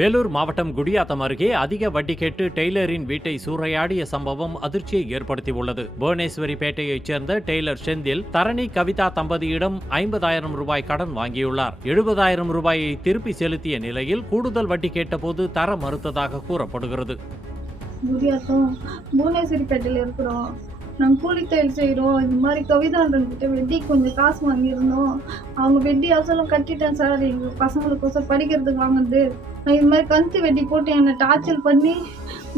வேலூர் மாவட்டம் குடியாத்தம் அருகே அதிக வட்டி கேட்டு டெய்லரின் வீட்டை சூறையாடிய சம்பவம் அதிர்ச்சியை ஏற்படுத்தியுள்ளது. புவனேஸ்வரிப்பேட்டையைச் சேர்ந்த டெய்லர் செந்தில் தரணி கவிதா தம்பதியிடம் 50,000 ரூபாய் கடன் வாங்கியுள்ளார். 70,000 ரூபாயை திருப்பி செலுத்திய நிலையில் கூடுதல் வட்டி கேட்டபோது தர மறுத்ததாக கூறப்படுகிறது. குடியாத்தம் புவனேஸ்வரிப்பேட்டையில் இருக்கிறோம். நாங்கள் கூலி தொழில் செய்கிறோம். இந்த மாதிரி கவிதான்றவங்கிட்ட வெட்டி கொஞ்சம் காசு வாங்கியிருந்தோம். அவங்க வெட்டி அசலும் கட்டிட்டேன் சார். எங்கள் பசங்களுக்கோசம் படிக்கிறதுக்கு வாங்குறது. நான் இது மாதிரி கந்து வெட்டி போட்டு என்னை டார்ச்சர் பண்ணி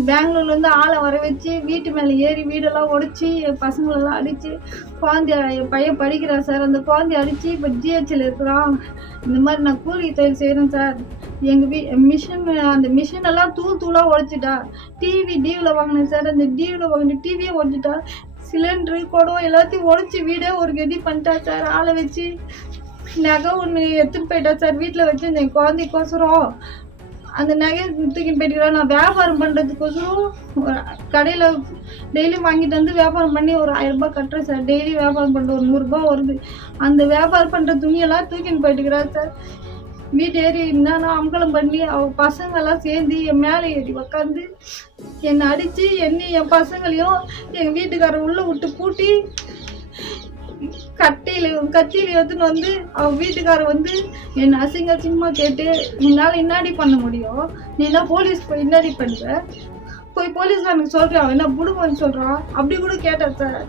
பெங்களூர்லேருந்து ஆளை வர வச்சு வீட்டு மேலே ஏறி வீடெல்லாம் உடச்சி என் பசங்களெல்லாம் அடித்து என் பையன் படிக்கிறான் சார். அந்த குழந்தைய அடித்து இப்போ ஜிஹெச்சில் இருக்கிறான். இந்த மாதிரி நான் கூலி தொழில் செய்கிறேன் சார். எங்கள் அந்த மிஷினெல்லாம் தூளாக உடைச்சிட்டா. டிவியில் வாங்கினேன் சார். அந்த டிவியில் வாங்கின டிவியே உடைச்சிட்டா. சிலிண்டரு குடம் எல்லாத்தையும் உடச்சி வீடே ஒரு கதி பண்ணிட்டா சார். ஆளை வச்சு நகை ஒன்று எடுத்துகிட்டு போயிட்டா சார். வீட்டில் வச்சு இந்த குழந்தைக்கோசரம் அந்த நகையை தூக்கின்னு போயிட்டுக்கிறோம். நான் வியாபாரம் பண்ணுறதுக்கோசரம் கடையில் டெய்லி வாங்கிட்டு வந்து வியாபாரம் பண்ணி ஒரு 1000 ரூபாய் கட்டுறேன் சார். டெய்லி வியாபாரம் பண்ணுற ஒரு 100 ரூபாய் வருது. அந்த வியாபாரம் பண்ணுற துணியெல்லாம் தூக்கின்னு போயிட்டுக்கிறா சார். வீட்டு ஏறி என்னன்னா அமங்கலம் பண்ணி அவங்க பசங்கள்லாம் சேர்ந்து என் மேலே ஏறி உக்காந்து என்னை அடித்து என் பசங்களையும் எங்கள் வீட்டுக்காரர் உள்ளே விட்டு பூட்டி கத்தியில் எடுத்துன்னு வந்து அவன் வீட்டுக்காரர் வந்து என்னை அசிங்கமாக கேட்டு உன்னால் இன்னாடி பண்ண முடியும், நீ என்ன போலீஸ் போய் இன்னாடி பண்ணுற, போய் போலீஸ்காரனுக்கு சொல்கிறேன், அவன் என்ன புடுங்கன்னு சொல்கிறான், அப்படி கூட கேட்டேன் சார்.